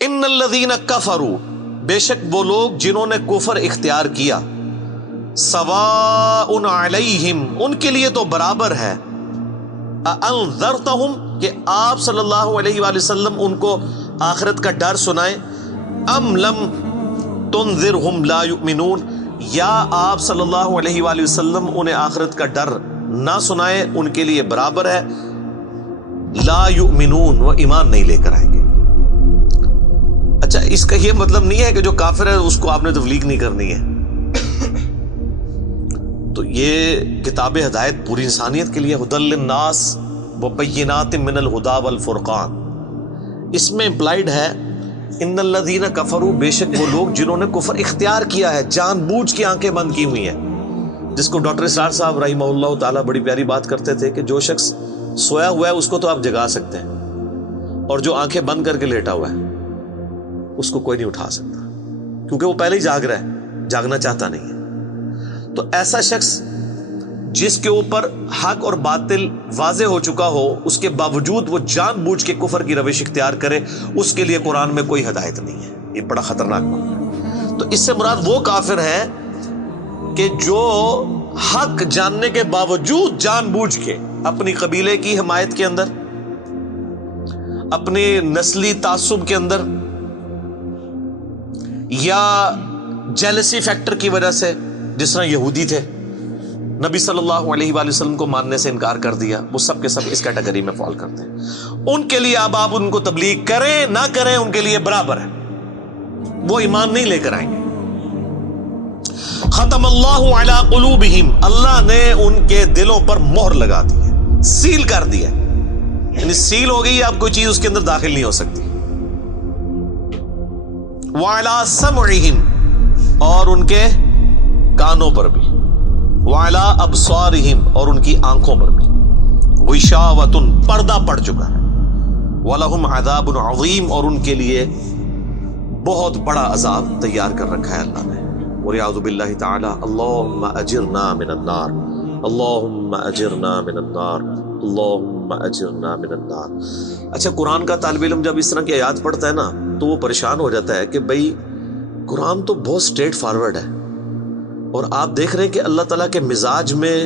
ان الذین کفروا، بے شک وہ لوگ جنہوں نے کفر اختیار کیا، سواء علیہم، ان کے لیے تو برابر ہے، انذرتہم، کہ آپ صلی اللہ علیہ وآلہ وسلم ان کو آخرت کا ڈر سنائیں، ام لم تنذرہم لا یؤمنون، یا آپ صلی اللہ علیہ وآلہ وسلم انہیں آخرت کا ڈر نہ سنائیں، ان کے لیے برابر ہے، لا یؤمنون، وہ ایمان نہیں لے کر آئیں گے۔ اچھا، اس کا یہ مطلب نہیں ہے کہ جو کافر ہے اس کو آپ نے تبلیغ نہیں کرنی ہے۔ تو یہ کتاب ہدایت پوری انسانیت کے لیے، ھدی للناس وبینات من الہدی والفرقان، اس میں امپلائڈ ہے ان الذین کفروا، بے شک وہ لوگ جنہوں نے کفر اختیار کیا ہے، جان بوجھ کے آنکھیں بند کی ہوئی ہیں، جس کو ڈاکٹر اسرار صاحب رحمہ اللہ تعالیٰ بڑی پیاری بات کرتے تھے کہ جو شخص سویا ہوا ہے اس کو تو آپ جگا سکتے ہیں، اور جو آنکھیں بند کر کے لیٹا ہوا ہے اس کو کوئی نہیں اٹھا سکتا، کیونکہ وہ پہلے ہی جاگ رہا ہے، جاگنا چاہتا نہیں ہے۔ تو ایسا شخص جس کے اوپر حق اور باطل واضح ہو چکا ہو، اس کے باوجود وہ جان بوجھ کے کفر کی روش اختیار کرے، اس کے لیے قرآن میں کوئی ہدایت نہیں ہے۔ یہ بڑا خطرناک معاملہ ہے۔ تو اس سے مراد وہ کافر ہے کہ جو حق جاننے کے باوجود جان بوجھ کے اپنی قبیلے کی حمایت کے اندر، اپنی نسلی تعصب کے اندر، یا جیلسی فیکٹر کی وجہ سے، جس طرح یہودی تھے، نبی صلی اللہ علیہ وآلہ وسلم کو ماننے سے انکار کر دیا، وہ سب کے سب اس کیٹیگری میں فال کرتے ہیں۔ ان کے لیے اب آپ ان کو تبلیغ کریں نہ کریں، ان کے لیے برابر ہے، وہ ایمان نہیں لے کر آئیں گے۔ ختم اللہ علی قلوبہم، اللہ نے ان کے دلوں پر مہر لگا دی ہے، سیل کر دیا، یعنی سیل ہو گئی، اب کوئی چیز اس کے اندر داخل نہیں ہو سکتی۔ وعلی سمعہم، اور ان کے کانوں پر بھی، وعلی ابصارہم، اور ان کی آنکھوں پر بھی، غشاوۃ، پردہ پڑ چکا ہے، ولہم عذاب عظیم، اور ان کے لیے بہت بڑا عذاب تیار کر رکھا ہے اللہ نے۔ وَلِعَوْذُ بِاللَّهِ تَعَالَى اللہم اجرنا من النار، اللہم اجرنا من النار، اللہم اجرنا من النار۔ اچھا، قرآن کا طالب علم جب اس طرح کی آیات پڑھتا ہے نا تو وہ پریشان ہو جاتا ہے کہ بھئی قرآن تو بہت سٹریٹ فارورڈ ہے، اور آپ دیکھ رہے ہیں کہ اللہ تعالیٰ کے مزاج میں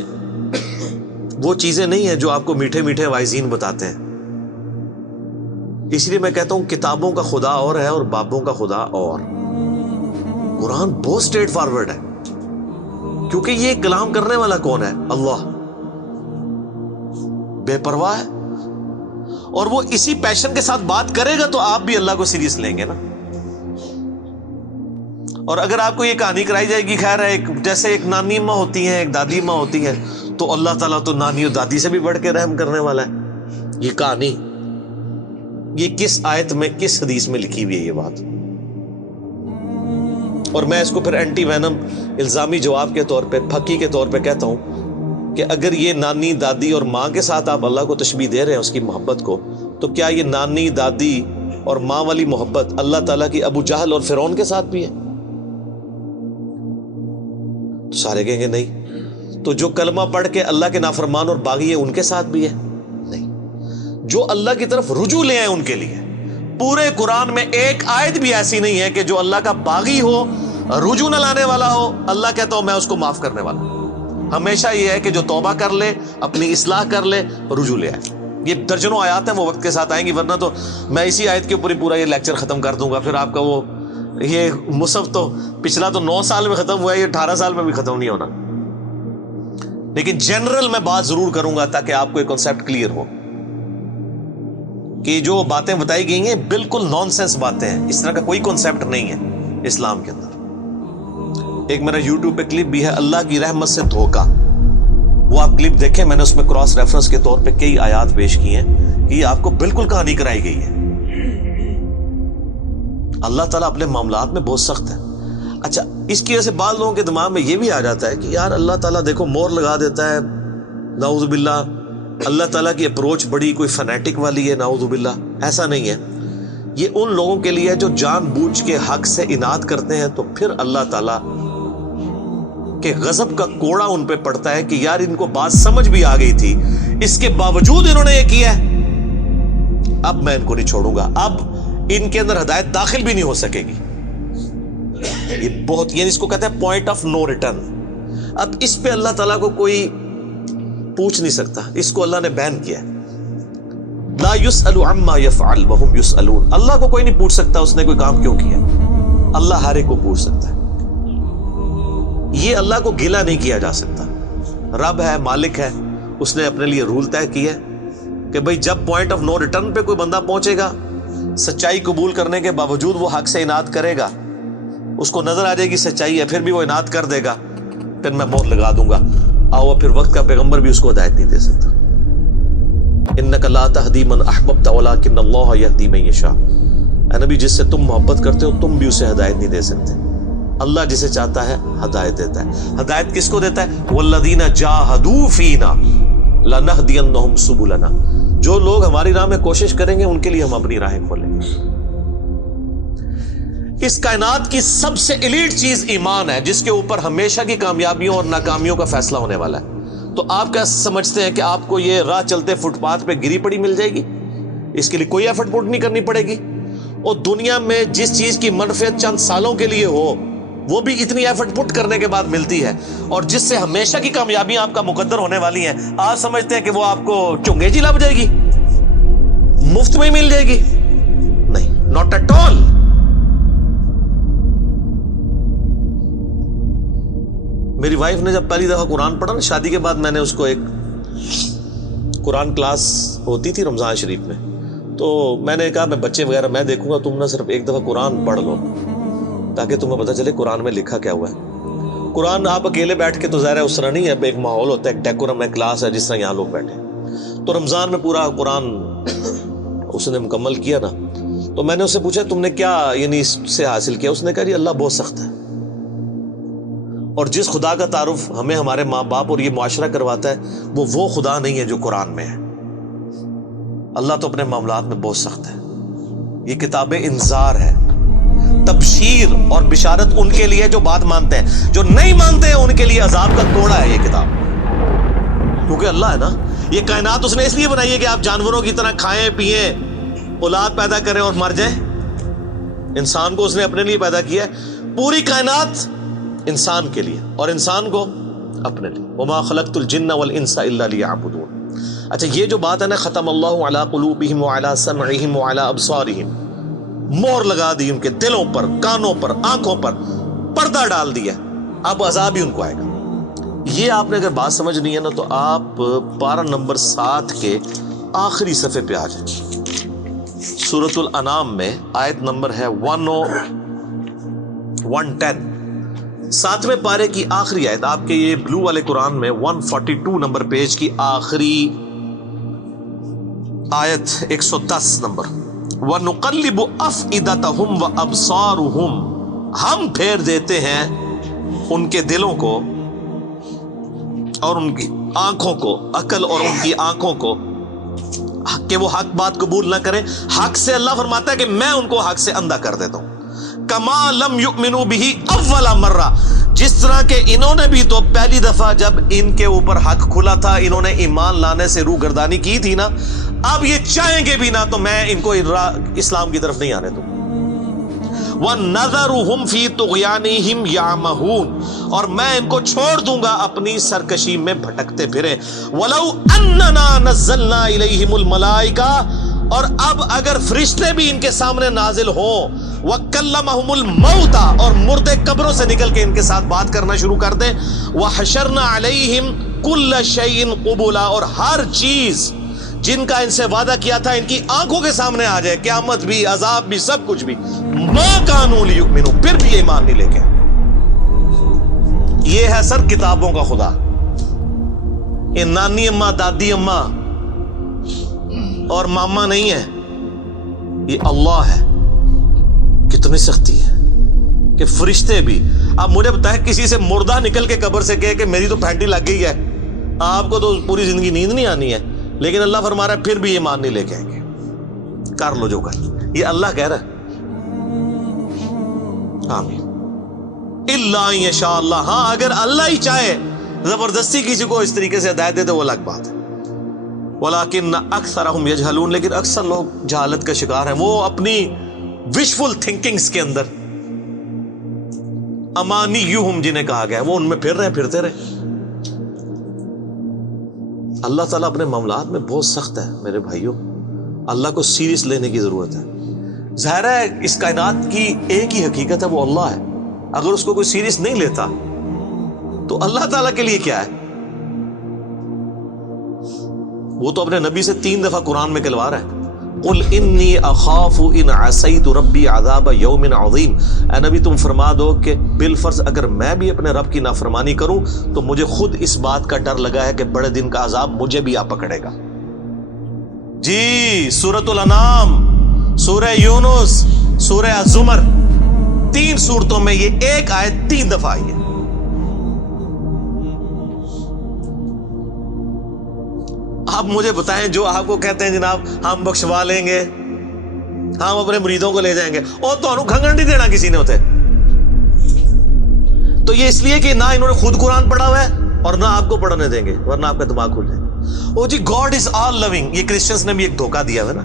وہ چیزیں نہیں ہیں جو آپ کو میٹھے میٹھے وائزین بتاتے ہیں۔ اس لیے میں کہتا ہوں کتابوں کا خدا اور ہے اور بابوں کا خدا اور۔ قرآن بہت سٹریٹ فارورڈ ہے، کیونکہ یہ کلام کرنے والا کون ہے؟ اللہ، بے پرواہ ہے، اور وہ اسی پیشن کے ساتھ بات کرے گا تو آپ بھی اللہ کو سیریس لیں گے نا۔ اور اگر آپ کو یہ کہانی کرائی جائے گی، خیر ہے، جیسے ایک نانی ماں ہوتی ہیں، ایک دادی ماں ہوتی ہے، تو اللہ تعالیٰ تو نانی اور دادی سے بھی بڑھ کے رحم کرنے والا ہے۔ یہ کہانی، یہ کس آیت میں، کس حدیث میں لکھی ہوئی ہے یہ بات؟ اور میں اس کو پھر اینٹی وینم الزامی جواب کے طور پہ، پھکی کے طور پہ کہتا ہوں کہ اگر یہ نانی دادی اور ماں کے ساتھ آپ اللہ کو تشبیہ دے رہے ہیں اس کی محبت کو، تو کیا یہ نانی دادی اور ماں والی محبت اللہ تعالیٰ کی ابو جہل اور فرعون کے ساتھ بھی ہے؟ تو سارے کہیں گے نہیں۔ تو جو کلمہ پڑھ کے اللہ کے نافرمان اور باغی ہے ان کے ساتھ بھی ہے؟ نہیں۔ جو اللہ کی طرف رجوع لے آئے ان کے لیے، پورے قرآن میں ایک آیت بھی ایسی نہیں ہے کہ جو اللہ کا باغی ہو، رجوع نہ لانے والا ہو، اللہ کہتا ہوں میں اس کو معاف کرنے والا ہوں۔ ہمیشہ یہ ہے کہ جو توبہ کر لے، اپنی اصلاح کر لے، رجوع لے آئے۔ یہ درجنوں آیات ہیں، وہ وقت کے ساتھ آئیں گی، ورنہ تو میں اسی آیت کے اوپر ہی پورا یہ لیکچر ختم کر دوں گا، پھر آپ کا وہ یہ مصحف تو پچھلا تو 9 سال میں ختم ہوا ہے، یہ 18 سال میں بھی ختم نہیں ہونا۔ لیکن جنرل میں بات ضرور کروں گا تاکہ آپ کو ایک کنسیپٹ کلیئر ہو کہ جو باتیں بتائی گئی ہیں بالکل نان سینس باتیں ہیں، اس طرح کا کوئی کنسیپٹ نہیں ہے اسلام کے اندر۔ ایک میرا یوٹیوب پہ کلپ بھی ہے، اللہ کی رحمت سے دھوکا، وہ آپ کلپ دیکھیں، میں نے اس میں کراس ریفرنس کے طور پہ کئی آیات پیش کی ہیں کہ یہ آپ کو بالکل کہانی کرائی گئی ہے۔ اللہ تعالیٰ اپنے معاملات میں بہت سخت ہے۔ اچھا، اس کی وجہ سے بعض لوگوں کے دماغ میں یہ بھی آ جاتا ہے کہ یار اللہ تعالیٰ دیکھو مور لگا دیتا ہے، نعوذ باللہ، اللہ تعالیٰ کی اپروچ بڑی کوئی فنیٹک والی ہے، نعوذ باللہ۔ ایسا نہیں ہے، یہ ان لوگوں کے لیے جو جان بوجھ کے حق سے اناد کرتے ہیں، تو پھر اللہ تعالیٰ کے غضب کا کوڑا ان پہ پڑتا ہے کہ یار ان کو بات سمجھ بھی آ گئی تھی، اس کے باوجود انہوں نے یہ کیا ہے، اب میں ان کو نہیں چھوڑوں گا، اب ان کے اندر ہدایت داخل بھی نہیں ہو سکے گی. یہ بہت، یعنی اس کو کہتے ہیں پوائنٹ آف نو ریٹرن. اب اس پہ اللہ تعالیٰ کو کوئی پوچھ نہیں سکتا، اس کو اللہ نے بین کیا ہے. لا يسأل عما يفعل وهم يسألون. اللہ کو کوئی نہیں پوچھ سکتا اس نے کوئی کام کیوں کیا. اللہ ہر ایک کو پوچھ سکتا ہے. یہ اللہ کو گلہ نہیں کیا جا سکتا. رب ہے، مالک ہے، اس نے اپنے لیے رول طے کیا کہ بھئی جب پوائنٹ آف نو ریٹرن پہ کوئی بندہ پہنچے گا، سچائی قبول کرنے کے باوجود وہ حق سے اناد کرے گا، اس کو نظر آ جائے گی سچائی ہے، پھر بھی وہ اناد کر دے گا، پھر میں موت لگا دوں گا. آؤ پھر وقت کا پیغمبر بھی اس کو ہدایت نہیں دے سکتا. انک لا تہدی من احببت ولکن اللہ یہدی من یشاء. اے نبی، جس سے تم محبت کرتے ہو تم بھی اسے ہدایت نہیں دے سکتے. اللہ جسے چاہتا ہے ہدایت دیتا ہے. ہدایت کس کو دیتا ہے؟ والذین جاہدوا فینا لنہدینہم سبلنا. جو لوگ ہماری راہ میں کوشش کریں گے ان کے لیے ہم اپنی راہیں کھولیں گے. اس کائنات کی سب سے ایلیٹ چیز ایمان ہے، جس کے اوپر ہمیشہ کی کامیابیوں اور ناکامیوں کا فیصلہ ہونے والا ہے. تو آپ کیا سمجھتے ہیں کہ آپ کو یہ راہ چلتے فٹ پاتھ پہ گری پڑی مل جائے گی؟ اس کے لیے کوئی ایفرٹ پٹ نہیں کرنی پڑے گی. اور دنیا میں جس چیز کی منفعت چند سالوں کے لیے ہو وہ بھی اتنی ایفرٹ پٹ کرنے کے بعد ملتی ہے. اور جس سے ہمیشہ کی کامیابیاں آپ کا مقدر ہونے والی ہیں، آپ سمجھتے ہیں کہ وہ آپ کو چنگے جی لگ جائے گی، مفت میں ہی مل جائے گی؟ نہیں، ناٹ ایٹ آل. میری وائف نے جب پہلی دفعہ قرآن پڑھا نا شادی کے بعد، میں نے اس کو ایک قرآن کلاس ہوتی تھی رمضان شریف میں، تو میں نے کہا میں بچے وغیرہ میں دیکھوں گا، تم نہ صرف ایک دفعہ قرآن پڑھ لو تاکہ تمہیں پتہ چلے قرآن میں لکھا کیا ہوا ہے. قرآن آپ اکیلے بیٹھ کے تو ظاہر ہے اس طرح نہیں ہے، ایک ماحول ہوتا ہے، ایک ڈیکورم ہے، کلاس ہے جس طرح یہاں لوگ بیٹھے. تو رمضان میں پورا قرآن اس نے مکمل کیا نا، تو میں نے اس سے پوچھا تم نے کیا یعنی اس سے حاصل کیا؟ اس نے کہا جی اللہ بہت سخت ہے، اور جس خدا کا تعارف ہمیں ہمارے ماں باپ اور یہ معاشرہ کرواتا ہے وہ خدا نہیں ہے جو قرآن میں ہے. اللہ تو اپنے معاملات میں بہت سخت ہے. یہ کتاب انذار ہے، تبشیر اور بشارت ان کے لیے جو بات مانتے ہیں. جو نہیں مانتے ہیں ان کے لیے عذاب کا کوڑا ہے یہ کتاب. کیونکہ اللہ ہے نا، یہ کائنات اس نے اس لیے بنائی ہے کہ آپ جانوروں کی طرح کھائیں پیئیں، اولاد پیدا کریں اور مر جائیں. انسان کو اس نے اپنے لیے پیدا کیا ہے. پوری کائنات انسان کے لیے اور انسان کو اپنے لیے. وما خلقت الجن والانس الا لیعبدون. اچھا، یہ جو بات ہے نا ختم اللہ علی قلوبہم وعلی سمعہم وعلی ابصارہم، مور لگا دی ان کے دلوں پر، کانوں پر، آنکھوں پر، پردہ ڈال دیا، اب عذاب ہی ان کو آئے گا. یہ آپ نے اگر بات سمجھنی ہے نا تو آپ پارہ نمبر 7 کے آخری صفحے پہ آ جائیں. سورۃ الانعام میں آیت نمبر ہے 110، 7ویں پارے کی آخری آیت. آپ کے یہ بلو والے قرآن میں 142 نمبر پیج کی آخری آیت 110 نمبر. وَنُقَلِّبُ أَفْئِدَتَهُمْ وَأَبْصَارُهُمْ. ہم پھیر دیتے ہیں ان کے دلوں کو اور ان کی آنکھوں کو، عقل اور ان کی آنکھوں کو، کہ وہ حق بات قبول نہ کریں. حق سے اللہ فرماتا ہے کہ میں ان کو حق سے اندھا کر دیتا ہوں. کما لم یؤمنوا به اول مرہ، جس طرح کہ انہوں نے بھی تو پہلی دفعہ جب ان کے اوپر حق کھلا تھا انہوں نے ایمان لانے سے روح گردانی کی تھی نا، اب یہ چاہیں گے بھی نہ تو میں ان کو اسلام کی طرف نہیں آنے دوں. وَنَذَرُهُمْ فِي طُغْيَانِهِمْ يَعْمَهُونَ، اور میں ان کو چھوڑ دوں گا اپنی سرکشی میں بھٹکتے پھریں. وَلَوْ أَنَّنَا نَزَّلْنَا إِلَيْهِمُ الْمَلَائِكَةَ، اور اب اگر فرشتے بھی ان کے سامنے نازل ہوں، وَكَلَّمَهُمُ الْمَوْتَى، اور مردے قبروں سے نکل کے ان کے ساتھ بات کرنا شروع کر دیں. وَحَشَرْنَا عَلَيْهِمْ كُلَّ شَيْءٍ قُبُولًا، اور ہر چیز جن کا ان سے وعدہ کیا تھا ان کی آنکھوں کے سامنے آ جائے، قیامت بھی، عذاب بھی، سب کچھ بھی. مَا كَانُوا لِيُؤْمِنُوا، پھر بھی ایمان نہیں لے کے. یہ ہے سر کتابوں کا خدا. یہ نانی اماں، دادی اماں اور ماما نہیں ہے، یہ اللہ ہے. کتنی سختی ہے کہ فرشتے بھی. اب مجھے بتائیں کسی سے مردہ نکل کے قبر سے کہے کہ میری تو پھینٹی لگ گئی ہے، آپ کو تو پوری زندگی نیند نہیں آنی ہے، لیکن اللہ فرما رہا ہے پھر بھی ایمان نہیں لے کے آئیں گے. کر لو جو کر، یہ اللہ کہہ رہا ہے. آمین. الا ان یشاء اللہ، ہاں اگر اللہ ہی چاہے زبردستی کسی کو اس طریقے سے ہدایت دے تو وہ الگ بات ہے. ولیکن اکثرہم یجہلون، لیکن اکثر لوگ جہالت کا شکار ہیں. وہ اپنی وشفل تھنکنگز کے اندر، امانیہم جنہیں کہا گیا ہے، وہ ان میں پھر رہے ہیں، پھرتے رہے۔ اللہ تعالیٰ اپنے معاملات میں بہت سخت ہے میرے بھائیوں، اللہ کو سیریس لینے کی ضرورت ہے۔ ظاہر ہے اس کائنات کی ایک ہی حقیقت ہے، وہ اللہ ہے، اگر اس کو کوئی سیریس نہیں لیتا تو اللہ تعالیٰ کے لیے کیا ہے؟ وہ تو اپنے نبی سے 3 دفعہ قرآن میں کہلوا رہا ہے، قل انی اخاف ان عصیت ربی عذاب یوم عظیم، اے نبی تم فرما دو کہ بالفرض اگر میں بھی اپنے رب کی نافرمانی کروں تو مجھے خود اس بات کا ڈر لگا ہے کہ بڑے دن کا عذاب مجھے بھی آ پکڑے گا۔ جی سورۃ الانعام، سورہ یونس، سورہ الزمر، 3 سورتوں میں یہ ایک آیت 3 دفعہ آئی ہے۔ آپ مجھے بتائیں، جو آپ کو کہتے ہیں جناب ہم بخشوا لیں گے، ہم اپنے مریدوں کو لے جائیں گے، اور تو انہوں کھنگن نہیں دینا کسی نے ہوتے، تو یہ اس لیے کہ نہ انہوں نے خود قرآن پڑھا ہوا ہے اور نہ آپ کو پڑھنے دیں گے، ورنہ آپ کا دماغ کھل جائے۔ او جی گاڈ از آل لونگ، یہ کرسچنز نے بھی ایک دھوکہ دیا ہے نا،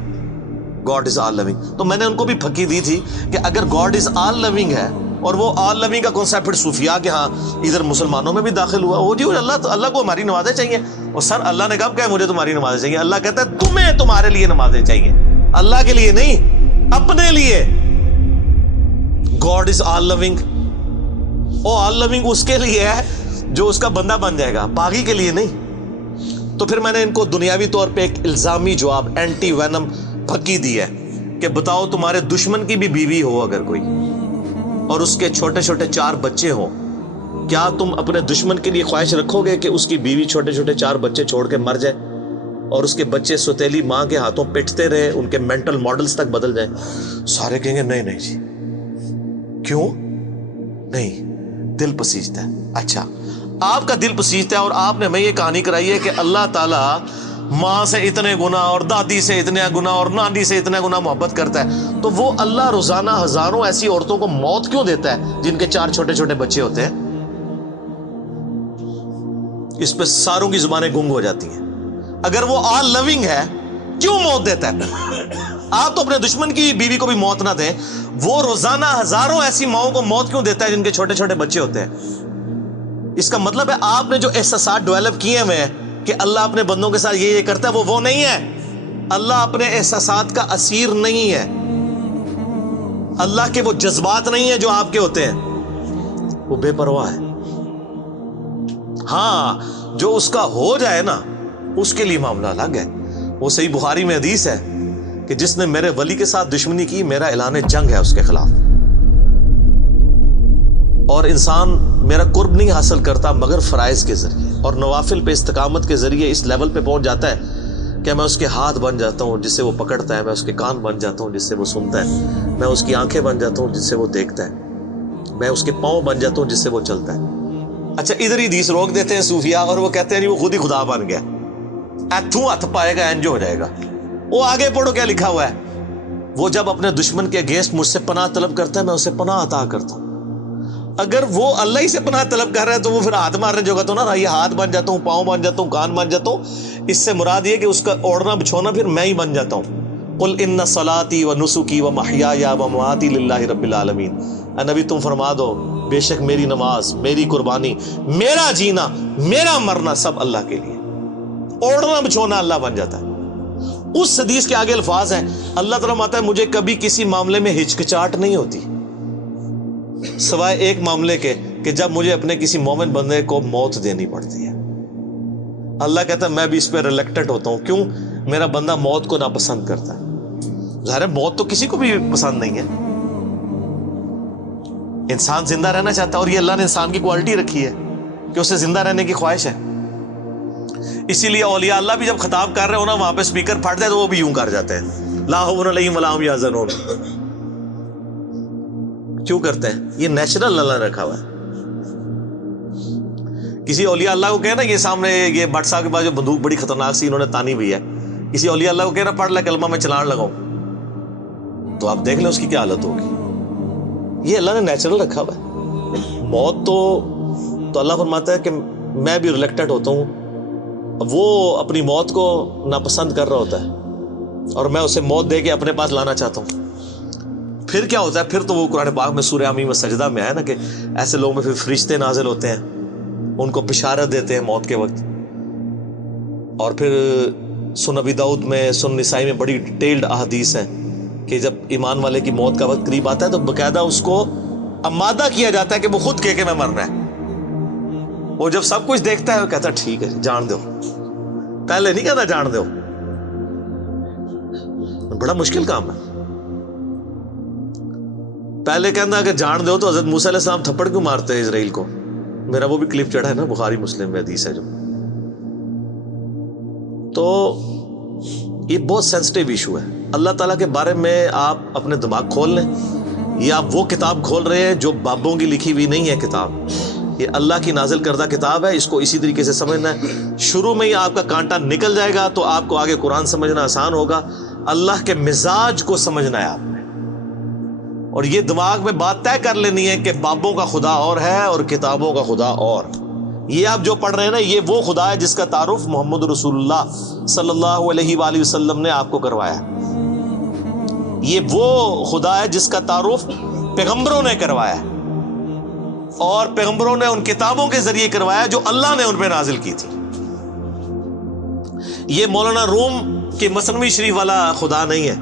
گاڈ از آل لونگ، تو میں نے ان کو بھی پھکی دی تھی کہ اگر گاڈ از آل لونگ ہے اور وہ آل لونگ کا کانسیپٹ پھر صوفیاء کے ہاں ادھر مسلمانوں میں بھی داخل ہوا، وہ جی اللہ کو ہماری نمازیں چاہیے، اور سر اللہ نے کب کہا مجھے تمہاری نمازیں چاہیے؟ اللہ کہتا ہے تمہیں تمہارے لیے نمازیں چاہیے، اللہ کے لیے نہیں، اپنے لیے۔ گاڈ از آل لونگ، او آل لونگ اس کے لیے ہے جو اس کا بندہ بن جائے گا، باغی کے لیے نہیں۔ تو پھر میں نے ان کو دنیاوی طور پہ ایک الزامی جواب، اینٹی وینم پھکی دی ہے کہ بتاؤ تمہارے دشمن کی بھی بیوی ہو اگر کوئی، اور اس کے چھوٹے چھوٹے 4 بچے ہوں، کیا تم اپنے دشمن کے لیے خواہش رکھو گے کہ اس کی بیوی چھوٹے چھوٹے 4 بچے چھوڑ کے مر جائے اور اس کے بچے سوتیلی ماں کے ہاتھوں پٹتے رہے، ان کے مینٹل ماڈلز تک بدل جائیں؟ سارے کہیں گے نہیں نہیں جی، کیوں نہیں؟ دل پسیجتا ہے۔ اچھا آپ کا دل پسیجتا ہے اور آپ نے ہمیں یہ کہانی کرائی ہے کہ اللہ تعالیٰ ماں سے اتنے گنا اور دادی سے اتنے گنا اور نانی سے اتنے گنا محبت کرتا ہے، تو وہ اللہ روزانہ ہزاروں ایسی عورتوں کو موت کیوں دیتا ہے جن کے 4 چھوٹے چھوٹے بچے ہوتے ہیں؟ اس پہ ساروں کی زبانیں گنگ ہو جاتی ہیں۔ اگر وہ آل لونگ ہے کیوں موت دیتا ہے؟ آپ تو اپنے دشمن کی بیوی کو بھی موت نہ دیں، وہ روزانہ ہزاروں ایسی ماؤں کو موت کیوں دیتا ہے جن کے چھوٹے چھوٹے بچے ہوتے ہیں؟ اس کا مطلب ہے آپ نے جو احساسات ڈیولپ کیے ہوئے ہیں کہ اللہ اپنے بندوں کے ساتھ یہ کرتا ہے، وہ نہیں ہے۔ اللہ اپنے احساسات کا اسیر نہیں ہے، اللہ کے وہ جذبات نہیں ہیں جو آپ کے ہوتے ہیں، وہ بے پرواہ ہے۔ ہاں جو اس کا ہو جائے نا اس کے لیے معاملہ الگ ہے۔ وہ صحیح بخاری میں حدیث ہے کہ جس نے میرے ولی کے ساتھ دشمنی کی میرا اعلان جنگ ہے اس کے خلاف، اور انسان میرا قرب نہیں حاصل کرتا مگر فرائض کے ذریعے اور نوافل پہ استقامت کے ذریعے اس لیول پہ پہنچ جاتا ہے کہ میں اس کے ہاتھ بن جاتا ہوں جس سے وہ پکڑتا ہے، میں اس کے کان بن جاتا ہوں جس سے وہ سنتا ہے، میں اس کی آنکھیں بن جاتا ہوں جس سے وہ دیکھتا ہے، میں اس کے پاؤں بن جاتا ہوں جس سے وہ چلتا ہے۔ اچھا ادھر ہی حدیث روک دیتے ہیں صوفیاء اور وہ کہتے ہیں نہیں وہ خود ہی خدا بن گیا، ایتھوں ہاتھ پائے گا انجو ہو جائے گا۔ وہ آگے پڑھو کیا لکھا ہوا ہے، وہ جب اپنے دشمن کے اگینسٹ مجھ سے پناہ طلب کرتا ہے میں اسے پناہ عطا کرتا ہوں۔ اگر وہ اللہ ہی سے پناہ طلب کر رہا ہے تو وہ پھر ہاتھ مارنے جو تو نا یہ ہاتھ بن جاتا ہوں، پاؤں بن جاتا ہوں، کان بن جاتا ہوں، اس سے مراد یہ کہ اس کا اوڑھنا بچھونا پھر میں ہی بن جاتا ہوں۔ قل ان صلاتی و نسکی و محیای و مماتی للہ رب العالمین، اے نبی تم فرما دو بے شک میری نماز، میری قربانی، میرا جینا، میرا مرنا سب اللہ کے لیے۔ اوڑھنا بچھونا اللہ بن جاتا ہے۔ اس حدیث کے آگے الفاظ ہیں، اللہ تعالیٰ فرماتا ہے مجھے کبھی کسی معاملے میں ہچکچاہٹ نہیں ہوتی سوائے ایک معاملے کے کہ جب مجھے اپنے کسی مومن بندے کو موت دینی پڑتی ہے۔ اللہ کہتا ہے میں بھی اس پہ ریلیکٹڈ ہوتا ہوں، کیوں؟ میرا بندہ موت کو ناپسند کرتا ہے۔ ظاہر ہے موت تو کسی کو بھی پسند نہیں ہے، انسان زندہ رہنا چاہتا ہے، اور یہ اللہ نے انسان کی کوالٹی رکھی ہے کہ اسے زندہ رہنے کی خواہش ہے۔ اسی لیے اولیاء اللہ بھی جب خطاب کر رہے ہو نا وہاں پہ اسپیکر پھٹ جائے تو وہ بھی یوں کر جاتے ہیں، لا خوف علیہم ولا هم یحزنون۔ کیوں کرتے ہیں؟ یہ نیچرل اللہ نے رکھا ہوا ہے۔ کسی اولیاء اللہ کو کہنا یہ سامنے یہ بٹ صاحب کے پاس جو بندوق بڑی خطرناک سی انہوں نے تانی ہوئی ہے، کسی اولیاء اللہ کو کہنا پڑھ لے کلمہ میں چلان لگاؤں، تو آپ دیکھ لیں اس کی کیا حالت ہوگی۔ یہ اللہ نے نیچرل رکھا ہوا ہے۔ موت تو اللہ فرماتا ہے کہ میں بھی ریلیکٹڈ ہوتا ہوں، وہ اپنی موت کو ناپسند کر رہا ہوتا ہے اور میں اسے موت دے کے اپنے پاس لانا چاہتا ہوں۔ پھر کیا ہوتا ہے؟ پھر تو وہ قرآن پاک میں سورہ حمیم سجدہ میں ہے نا کہ ایسے لوگوں میں پھر فرشتے نازل ہوتے ہیں، ان کو بشارت دیتے ہیں موت کے وقت. اور پھر سنن ابی داؤد میں، سنن نسائی میں بڑی ڈیٹیلڈ احادیث ہیں کہ جب ایمان والے کی موت کا وقت قریب آتا ہے تو باقاعدہ اس کو آمادہ کیا جاتا ہے کہ وہ خود کہ میں مرنا ہے. وہ جب سب کچھ دیکھتا ہے وہ کہتا ہے ٹھیک ہے جان دو. پہلے نہیں کہتا جان دو. بڑا مشکل کام ہے. پہلے کہنا کہ جان دو تو حضرت موسیٰ علیہ السلام تھپڑ کیوں مارتے ہیں اسرائیل کو؟ میرا وہ بھی کلپ چڑھا ہے نا بخاری مسلم میں حدیث ہے جو. تو یہ بہت سینسٹیو ایشو ہے. اللہ تعالیٰ کے بارے میں آپ اپنے دماغ کھول لیں. یہ آپ وہ کتاب کھول رہے ہیں جو بابوں کی لکھی ہوئی نہیں ہے کتاب. یہ اللہ کی نازل کردہ کتاب ہے. اس کو اسی طریقے سے سمجھنا ہے. شروع میں ہی آپ کا کانٹا نکل جائے گا تو آپ کو آگے قرآن سمجھنا آسان ہوگا. اللہ کے مزاج کو سمجھنا ہے آپ نے. اور یہ دماغ میں بات طے کر لینی ہے کہ بابوں کا خدا اور ہے اور کتابوں کا خدا اور. یہ آپ جو پڑھ رہے ہیں نا یہ وہ خدا ہے جس کا تعارف محمد رسول اللہ صلی اللہ علیہ وآلہ وسلم نے آپ کو کروایا. یہ وہ خدا ہے جس کا تعارف پیغمبروں نے کروایا اور پیغمبروں نے ان کتابوں کے ذریعے کروایا جو اللہ نے ان پہ نازل کی تھی. یہ مولانا روم کے مثنوی شریف والا خدا نہیں ہے،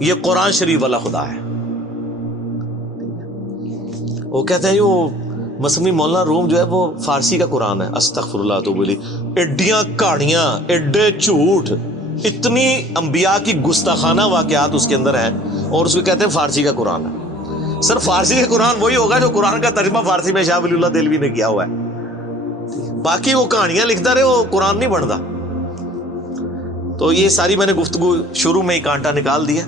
یہ قرآن شریف والا خدا ہے. وہ کہتے ہیں وہ مثنوی مولانا روم جو ہے وہ فارسی کا قرآن ہے. استغفر اللہ تو بولی ایڈیاں کہانیاں، ایڈے جھوٹ، اتنی انبیاء کی گستاخانہ واقعات اس کے اندر ہیں اور اس کو کہتے ہیں فارسی کا قرآن ہے. سر فارسی کا قرآن وہی ہوگا جو قرآن کا ترجمہ فارسی میں شاہ ولی اللہ دہلوی نے کیا ہوا ہے. باقی وہ کہانیاں لکھتا رہے وہ قرآن نہیں بنتا. تو یہ ساری میں نے گفتگو شروع میں ہی کانٹا نکال دیا.